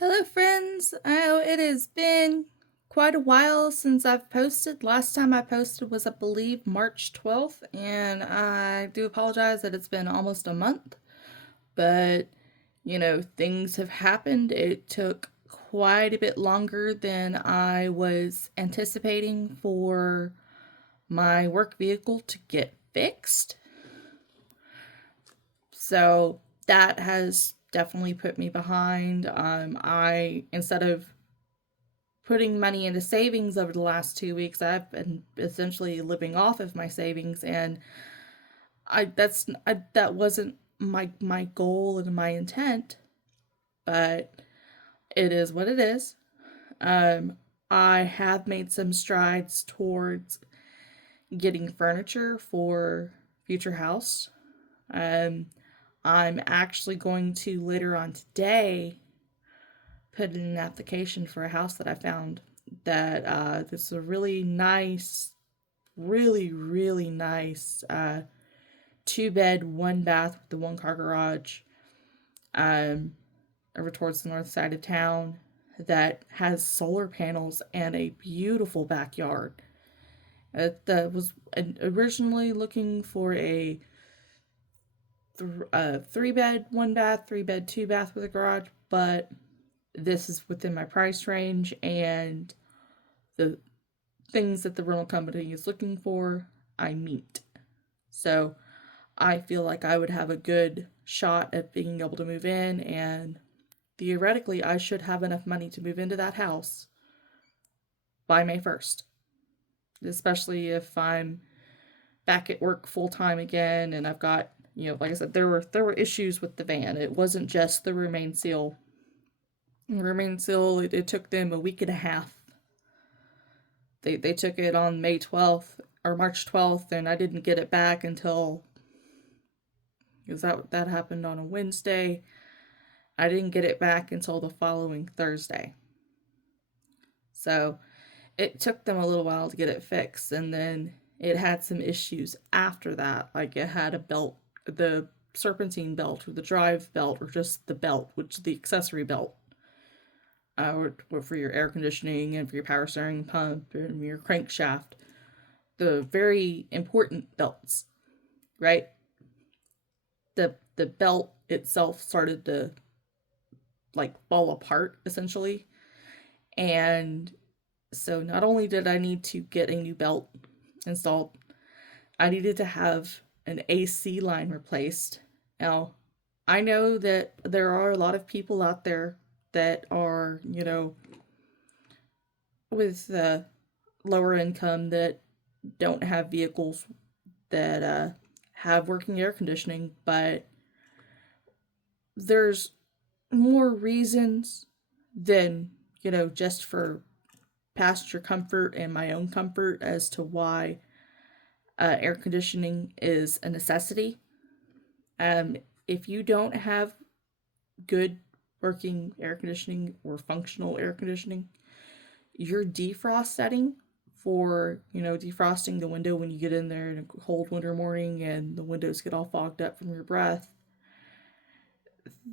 Hello, friends. It has been quite a while since I've posted. Last time I posted was, I believe, March 12th, and I do apologize that it's been almost a month. But, things have happened. It took quite a bit longer than I was anticipating for my work vehicle to get fixed. So that has definitely put me behind. Instead of putting money into savings over the last 2 weeks, I've been essentially living off of my savings, and that wasn't my goal and my intent, but it is what it is. Um, I have made some strides towards getting furniture for future house. Um, I'm actually going to later on today put in an application for a house that I found that this is a really nice, really nice 2 bed, 1 bath with the 1 car garage um, over towards the north side of town that has solar panels and a beautiful backyard. That was originally looking for a 3 bed, 1 bath, 3 bed, 2 bath with a garage, but this is within my price range and the things that the rental company is looking for, I meet. So I feel like I would have a good shot at being able to move in, and theoretically, I should have enough money to move into that house by May 1st, especially if I'm back at work full time again and I've got, like I said, there were issues with the van. It wasn't just the remain seal. The remain seal, it took them a week and a half. They took it on May 12th or March 12th, and I didn't get it back until, because that happened on a Wednesday. I didn't get it back until the following Thursday. So it took them a little while to get it fixed, and then it had some issues after that. Like, it had a belt, the serpentine belt or the drive belt, or just the belt, which is the accessory belt, or for your air conditioning and for your power steering pump and your crankshaft. The very important belts, right? The belt itself started to like fall apart essentially. And so not only did I need to get a new belt installed, I needed to have an AC line replaced. Now, I know that there are a lot of people out there that are, with lower income that don't have vehicles that have working air conditioning, but there's more reasons than, just for passenger comfort and my own comfort as to why air conditioning is a necessity. Um, if you don't have good working air conditioning or functional air conditioning, your defrost setting for, defrosting the window when you get in there in a cold winter morning and the windows get all fogged up from your breath,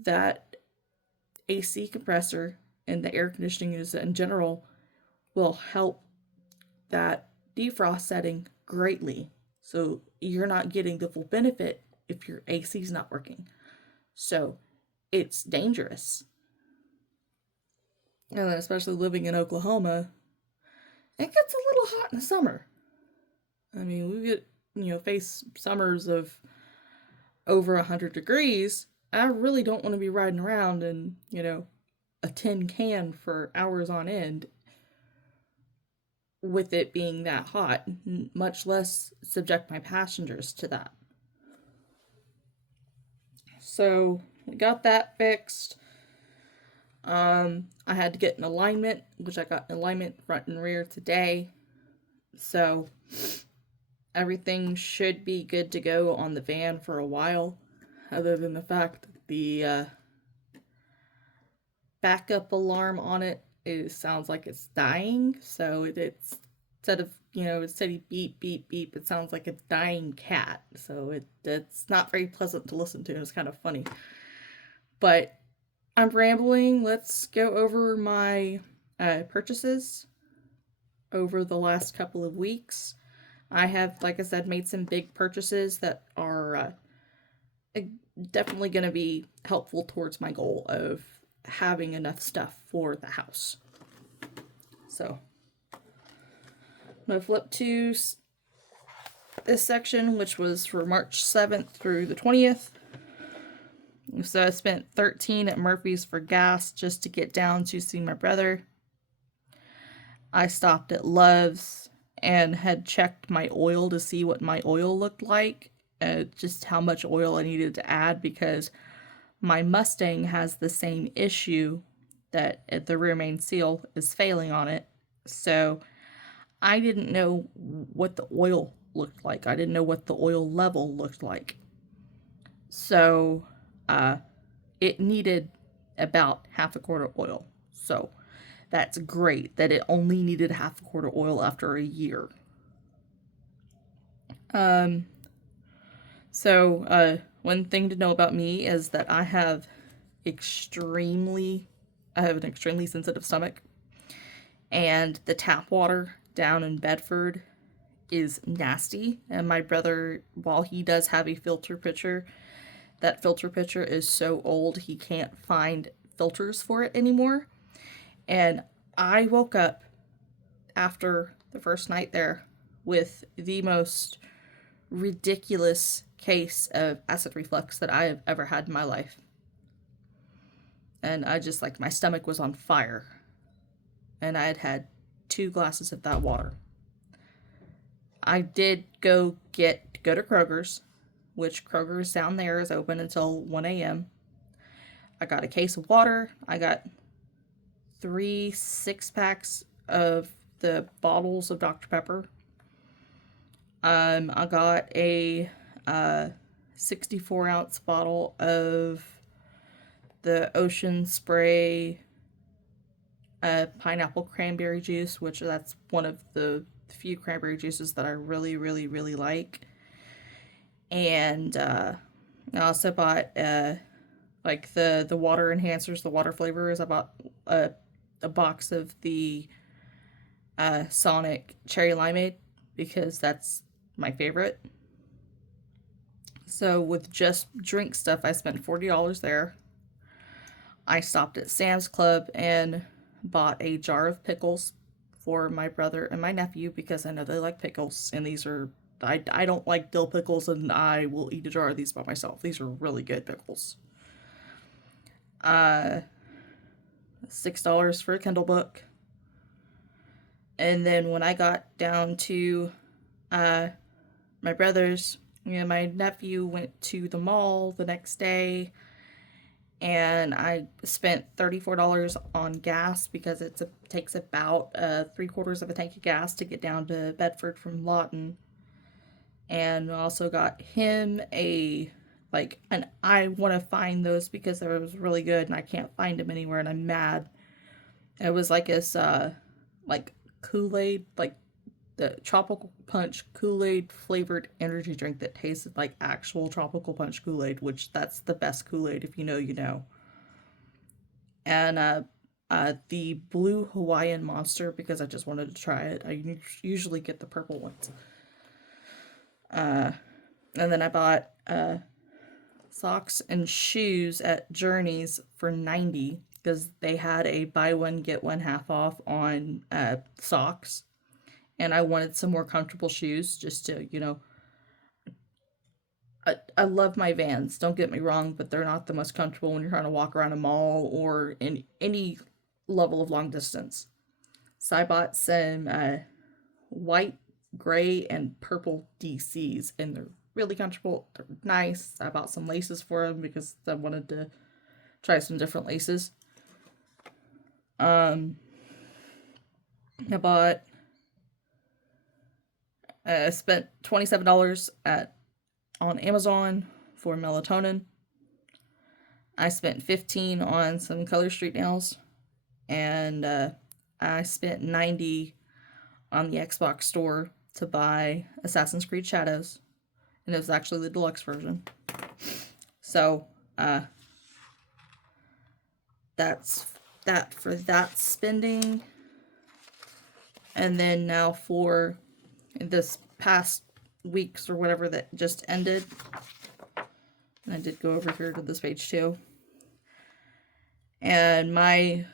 that AC compressor and the air conditioning is in general will help that defrost setting greatly. So you're not getting the full benefit if your AC is not working. So it's dangerous. And then, especially living in Oklahoma, it gets a little hot in the summer. I mean, we get, face summers of over 100 degrees. I really don't want to be riding around in, a tin can for hours on end with it being that hot, much less subject my passengers to that. So we got that fixed. I had to get an alignment, which I got an alignment front and rear today. So everything should be good to go on the van for a while, other than the fact that the backup alarm on it sounds like it's dying. So it's instead of, steady beep beep beep, it sounds like a dying cat. So it's not very pleasant to listen to. It's kind of funny, but I'm rambling. Let's go over my purchases over the last couple of weeks. I have, like I said, made some big purchases that are definitely going to be helpful towards my goal of having enough stuff for the house. So, I'm going to flip to this section, which was for March 7th through the 20th. So I spent $13 at Murphy's for gas just to get down to see my brother. I stopped at Love's and had checked my oil to see what my oil looked like, just how much oil I needed to add, because my Mustang has the same issue that the rear main seal is failing on it. So I didn't know what the oil looked like. I didn't know what the oil level looked like. So it needed about half a quart of oil. So that's great that it only needed half a quart of oil after a year. So one thing to know about me is that I have an extremely sensitive stomach. And the tap water down in Bedford is nasty. And my brother, while he does have a filter pitcher, that filter pitcher is so old he can't find filters for it anymore. And I woke up after the first night there with the most ridiculous case of acid reflux that I have ever had in my life. And I just, like, my stomach was on fire. And I had had 2 glasses of that water. I did go to Kroger's, which Kroger's down there is open until 1 a.m. I got a case of water. I got 3 6-packs of the bottles of Dr. Pepper. I got a 64-ounce bottle of the Ocean Spray pineapple cranberry juice, which that's one of the few cranberry juices that I really, really, really like. And I also bought like the water enhancers, the water flavors. I bought a box of the Sonic Cherry Limeade because that's my favorite. So with just drink stuff, I spent $40 there. I stopped at Sam's Club and bought a jar of pickles for my brother and my nephew because I know they like pickles, and these are, I don't like dill pickles, and I will eat a jar of these by myself. These are really good pickles. $6 for a Kindle book. And then when I got down to my brother's, my nephew went to the mall the next day, and I spent $34 on gas because it takes about 3/4 of a tank of gas to get down to Bedford from Lawton. And I also got him and I want to find those because they was really good and I can't find them anywhere and I'm mad. It was like this like Kool-Aid, like the tropical punch Kool-Aid flavored energy drink that tasted like actual tropical punch Kool-Aid, which that's the best Kool-Aid. If you know, you know. And the blue Hawaiian Monster because I just wanted to try it. I usually get the purple ones. And then I bought socks and shoes at Journeys for $90 because they had a buy one get one half off on socks. And I wanted some more comfortable shoes just to, I love my Vans, don't get me wrong, but they're not the most comfortable when you're trying to walk around a mall or in any level of long distance. So I bought some white, gray, and purple DCs, and they're really comfortable. They're nice. I bought some laces for them because I wanted to try some different laces. I spent $27 on Amazon for melatonin. I spent $15 on some Color Street nails, and I spent $90 on the Xbox store to buy Assassin's Creed Shadows, and it was actually the deluxe version. So that's that for that spending. And then now for this past weeks or whatever that just ended, and I did go over here to this page too. And my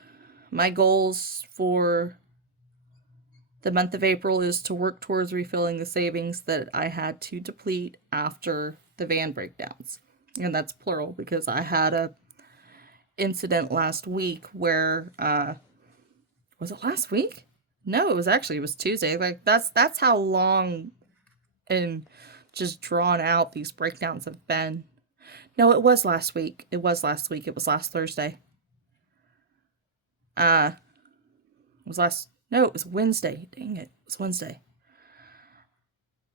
goals for the month of April is to work towards refilling the savings that I had to deplete after the van breakdowns. And that's plural because I had a incident last week where was it last week? No, it was Tuesday. Like that's how long and just drawn out these breakdowns have been. No, it was last week. It was last week. It was last Thursday. It was Wednesday. Dang it. It was Wednesday.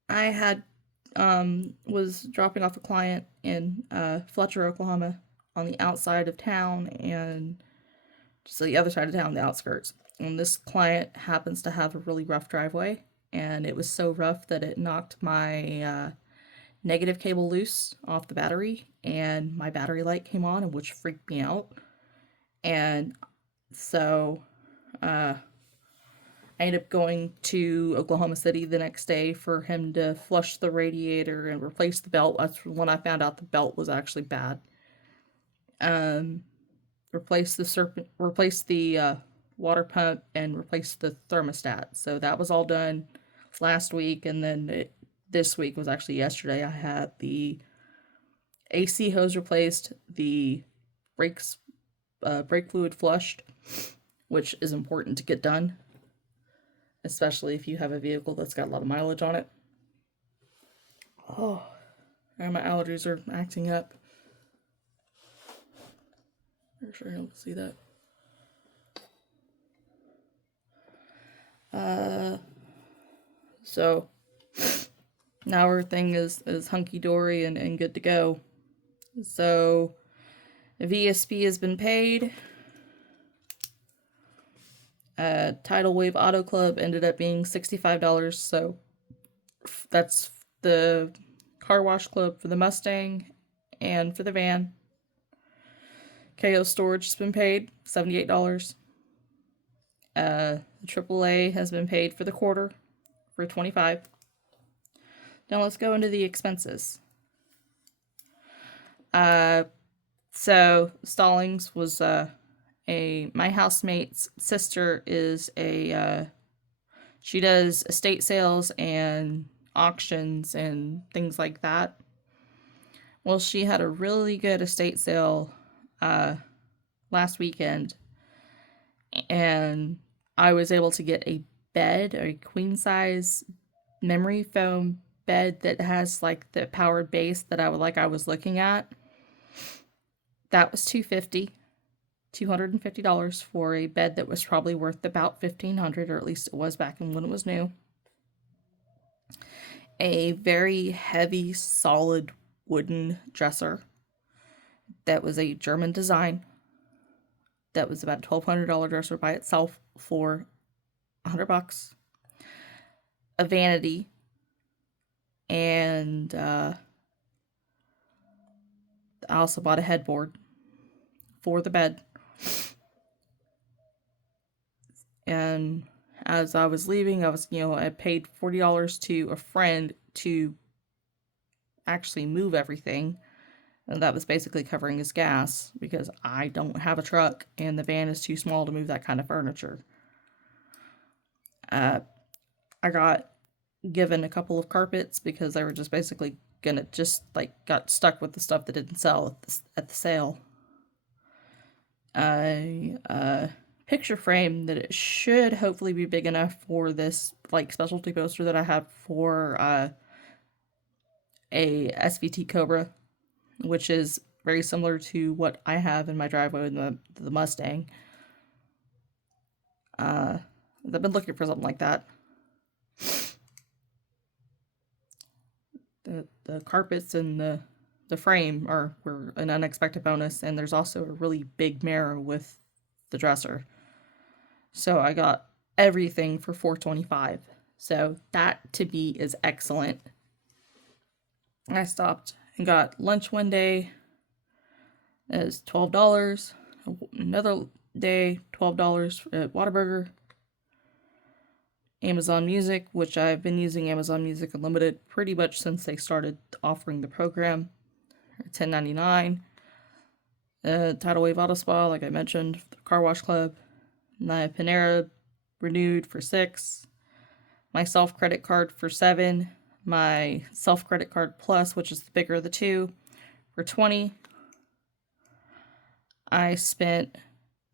I had was dropping off a client in Fletcher, Oklahoma on the outside of town and just the other side of town, the outskirts. And this client happens to have a really rough driveway, and it was so rough that it knocked my negative cable loose off the battery, and my battery light came on, which freaked me out. And so I ended up going to Oklahoma City the next day for him to flush the radiator and replace the belt. That's when I found out the belt was actually bad. Replace the water pump, and replace the thermostat. So that was all done last week, and then this week was actually yesterday. I had the AC hose replaced, the brake fluid flushed, which is important to get done, especially if you have a vehicle that's got a lot of mileage on it. Oh, and my allergies are acting up. I'm sure you'll see that. So now everything is hunky-dory and good to go. So the VSP has been paid. Tidal Wave Auto Club ended up being $65, so that's the car wash club for the Mustang and for the van. KO Storage has been paid, $78. The AAA has been paid for the quarter for $25. Now let's go into the expenses. So Stallings was my housemate's sister is she does estate sales and auctions and things like that. Well, she had a really good estate sale last weekend, and I was able to get a bed, a queen size memory foam bed that has like the powered base that I was looking at. That was $250 for a bed that was probably worth about $1,500, or at least it was back when it was new. A very heavy, solid wooden dresser that was a German design. That was about a $1,200 dresser by itself for $100. A vanity, and I also bought a headboard for the bed. And as I was leaving, I paid $40 to a friend to actually move everything. And that was basically covering his gas because I don't have a truck and the van is too small to move that kind of furniture. I got given a couple of carpets because they were just basically got stuck with the stuff that didn't sell at the sale. A picture frame that it should hopefully be big enough for this specialty poster that I have for a SVT Cobra, which is very similar to what I have in my driveway in the Mustang. I've been looking for something like that. The carpets and the frame were an unexpected bonus, and there's also a really big mirror with the dresser. So I got everything for $425. So that to me is excellent. I stopped and got lunch one day. It was $12. Another day, $12 at Whataburger. Amazon Music, which I've been using Amazon Music Unlimited pretty much since they started offering the program. $10.99. Tidal Wave Auto Spa, like I mentioned, the Car Wash Club. My Panera renewed for $6. My self credit card for $7. My self credit card plus, which is the bigger of the two, for $20. I spent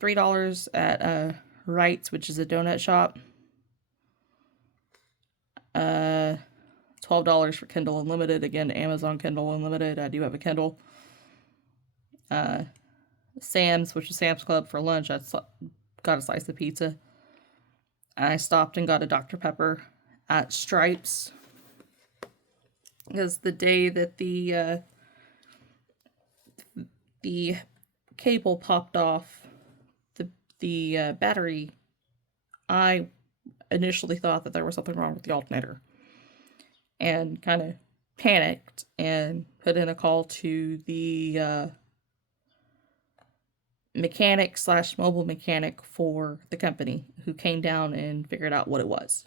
$3 at Wright's, which is a donut shop. $12 for Kindle Unlimited. Again, Amazon Kindle Unlimited. I do have a Kindle. Sam's, which is Sam's Club, for lunch. I got a slice of pizza. I stopped and got a Dr. Pepper at Stripes. Because the day that the cable popped off the battery, I initially thought that there was something wrong with the alternator and kind of panicked and put in a call to the mechanic / mobile mechanic for the company, who came down and figured out what it was.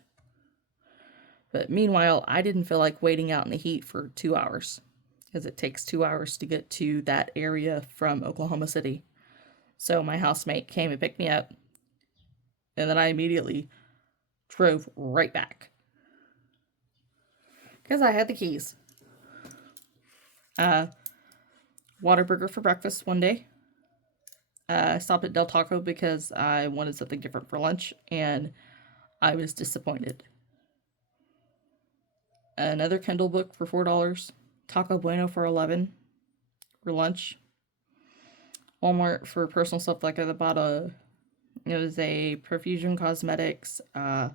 But meanwhile, I didn't feel like waiting out in the heat for 2 hours, because it takes 2 hours to get to that area from Oklahoma City. So my housemate came and picked me up, and then I immediately drove right back, because I had the keys. Whataburger for breakfast one day. I stopped at Del Taco because I wanted something different for lunch, and I was disappointed. Another Kindle book for $4. Taco Bueno for $11 for lunch. Walmart for personal stuff. Like I bought it was a Profusion Cosmetics, it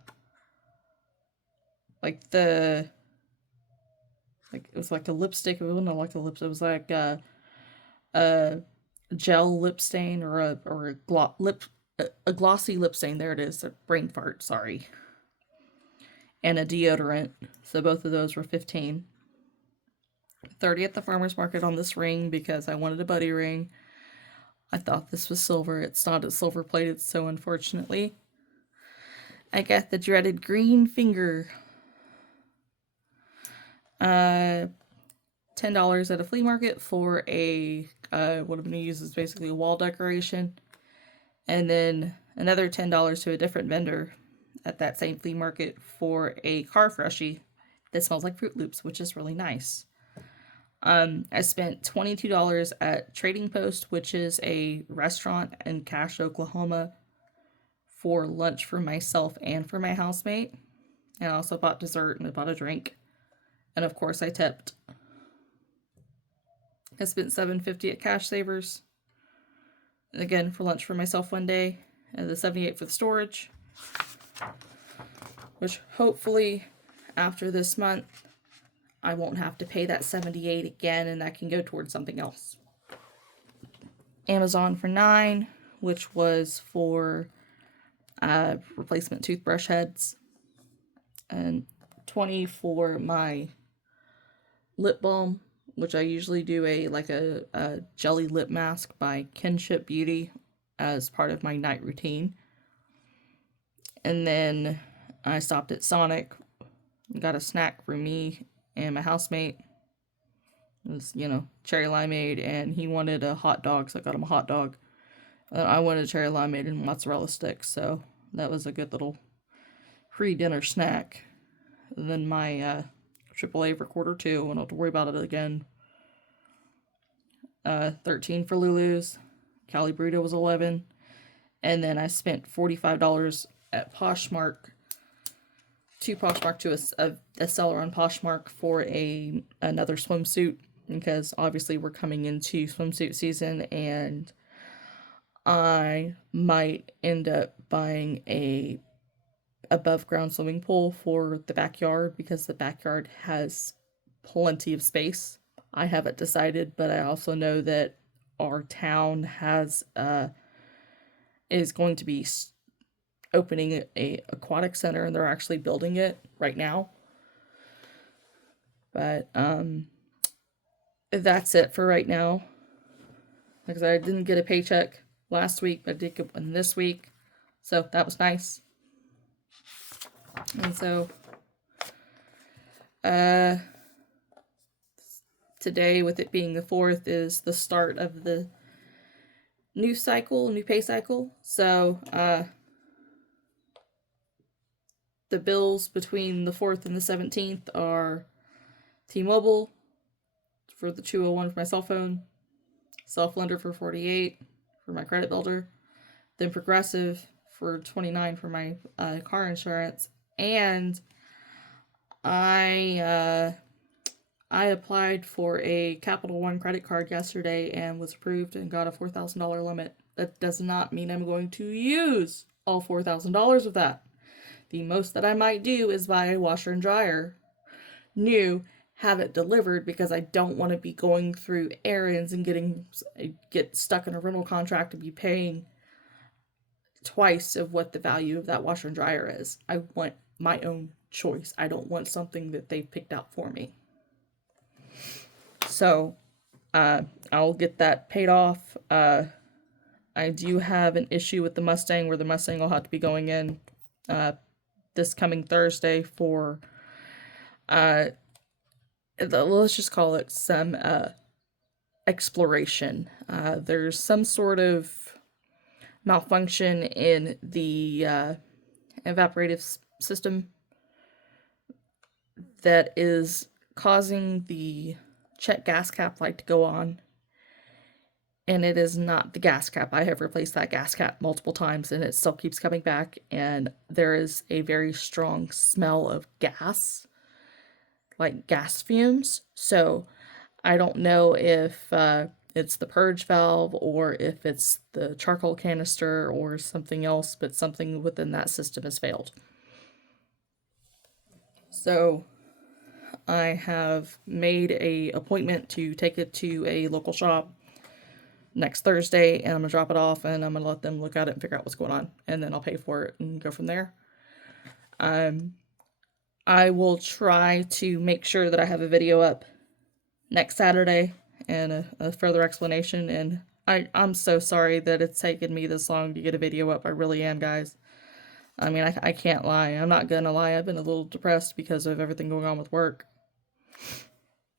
was like a lipstick. It wasn't like a lipstick. It was like a gel lip stain, or a glossy lip stain. There it is. A brain fart. Sorry. And a deodorant. So both of those were $15. $30 at the farmer's market on this ring because I wanted a buddy ring. I thought this was silver. It's not. It's silver plated, so unfortunately I got the dreaded green finger. $10 at a flea market for a what I'm going to use is basically a wall decoration. And then another $10 to a different vendor at that same flea market for a car freshie that smells like Fruit Loops, which is really nice. I spent $22 at Trading Post, which is a restaurant in Cache, Oklahoma, for lunch for myself and for my housemate. And I also bought dessert and I bought a drink. And of course I tipped. I spent $7.50 at Cash Savers. Again, for lunch for myself one day. And the $78 for the storage. Which hopefully after this month I won't have to pay that $78 again, and that can go towards something else. Amazon for $9, which was for replacement toothbrush heads, and $20 for my lip balm, which I usually do a jelly lip mask by Kinship Beauty as part of my night routine. And then I stopped at Sonic, got a snack for me and my housemate. It was, cherry limeade, and he wanted a hot dog, so I got him a hot dog. I wanted cherry limeade and mozzarella sticks, so that was a good little pre-dinner snack. And then my AAA for $2, and I don't have to worry about it again. $13 for Lulu's. Cali Burrito was $11. And then I spent $45 at Poshmark, to a seller on Poshmark for another swimsuit, because obviously we're coming into swimsuit season, and I might end up buying a above ground swimming pool for the backyard, because the backyard has plenty of space. I haven't decided, but I also know that our town is going to be opening a aquatic center, and they're actually building it right now. But that's it for right now, because I didn't get a paycheck last week, but I did get one this week. So that was nice. And so today, with it being the 4th, is the start of the new pay cycle. So the bills between the 4th and the 17th are T-Mobile for the $201 for my cell phone, Self-Lender for $48 for my credit builder, then Progressive for $29 for my car insurance, and I applied for a Capital One credit card yesterday and was approved and got a $4,000 limit. That does not mean I'm going to use all $4,000 of that. The most that I might do is buy a washer and dryer new, have it delivered, because I don't want to be going through errands and get stuck in a rental contract and be paying twice of what the value of that washer and dryer is. I want my own choice. I don't want something that they've picked out for me. So I'll get that paid off. I do have an issue with the Mustang where the Mustang will have to be going in this coming Thursday for let's just call it some exploration. There's some sort of malfunction in the evaporative system that is causing the check gas cap light to go on, and it is not the gas cap. I have replaced that gas cap multiple times and it still keeps coming back, and there is a very strong smell of gas, like gas fumes. So I don't know if it's the purge valve or if it's the charcoal canister or something else, but something within that system has failed. So I have made an appointment to take it to a local shop next Thursday, and I'm going to drop it off, and I'm going to let them look at it and figure out what's going on, and then I'll pay for it and go from there. I will try to make sure that I have a video up next Saturday and a further explanation, and I'm so sorry that it's taken me this long to get a video up. I really am, guys. I mean, I can't lie. I'm not gonna lie. I've been a little depressed because of everything going on with work.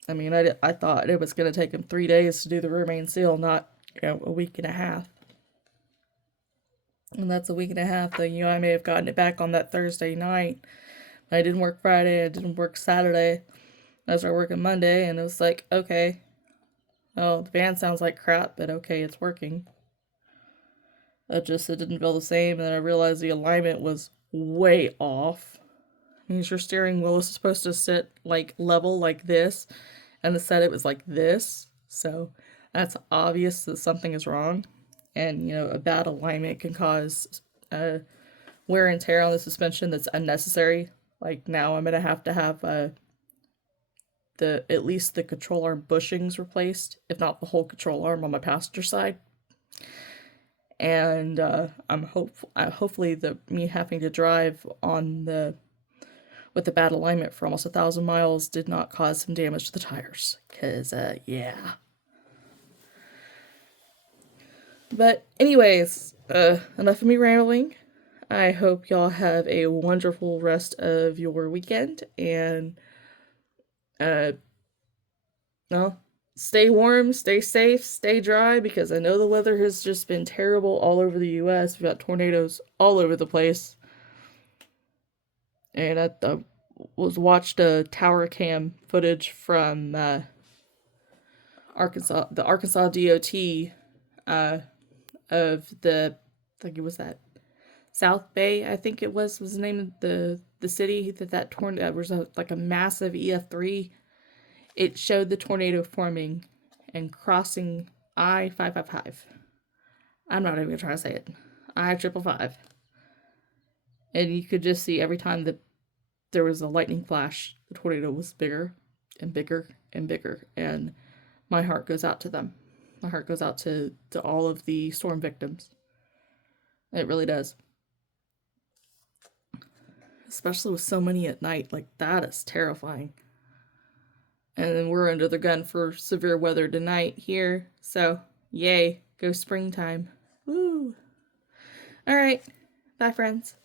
I mean, I thought it was gonna take him 3 days to do the remain seal, not, a week and a half. And that's a week and a half that, I may have gotten it back on that Thursday night. I didn't work Friday, I didn't work Saturday. I started working Monday, and it was like, okay, well, the van sounds like crap, but okay, it's working. It didn't feel the same, and then I realized the alignment was way off. It means your steering wheel is supposed to sit, like, level like this, and instead it was like this, so that's obvious that something is wrong. And, a bad alignment can cause wear and tear on the suspension that's unnecessary. Like, now I'm going to have at least the control arm bushings replaced, if not the whole control arm on my passenger side. And hopefully me having to drive with the bad alignment for almost 1,000 miles did not cause some damage to the tires, because yeah. But anyways, enough of me rambling. I hope y'all have a wonderful rest of your weekend, and stay warm, stay safe, stay dry, because I know the weather has just been terrible all over the U.S. We've got tornadoes all over the place. And I watched a tower cam footage from Arkansas, the Arkansas DOT, of I think it was that South Bay, I think it was the name of the city that tornado was like a massive EF3. It showed the tornado forming and crossing I-555. I'm not even gonna try to say it. I-555. And you could just see every time that there was a lightning flash, the tornado was bigger and bigger and bigger. And my heart goes out to them. My heart goes out to all of the storm victims. It really does. Especially with so many at night. Like, that is terrifying. And then we're under the gun for severe weather tonight here. So, yay. Go springtime. Woo. All right. Bye, friends.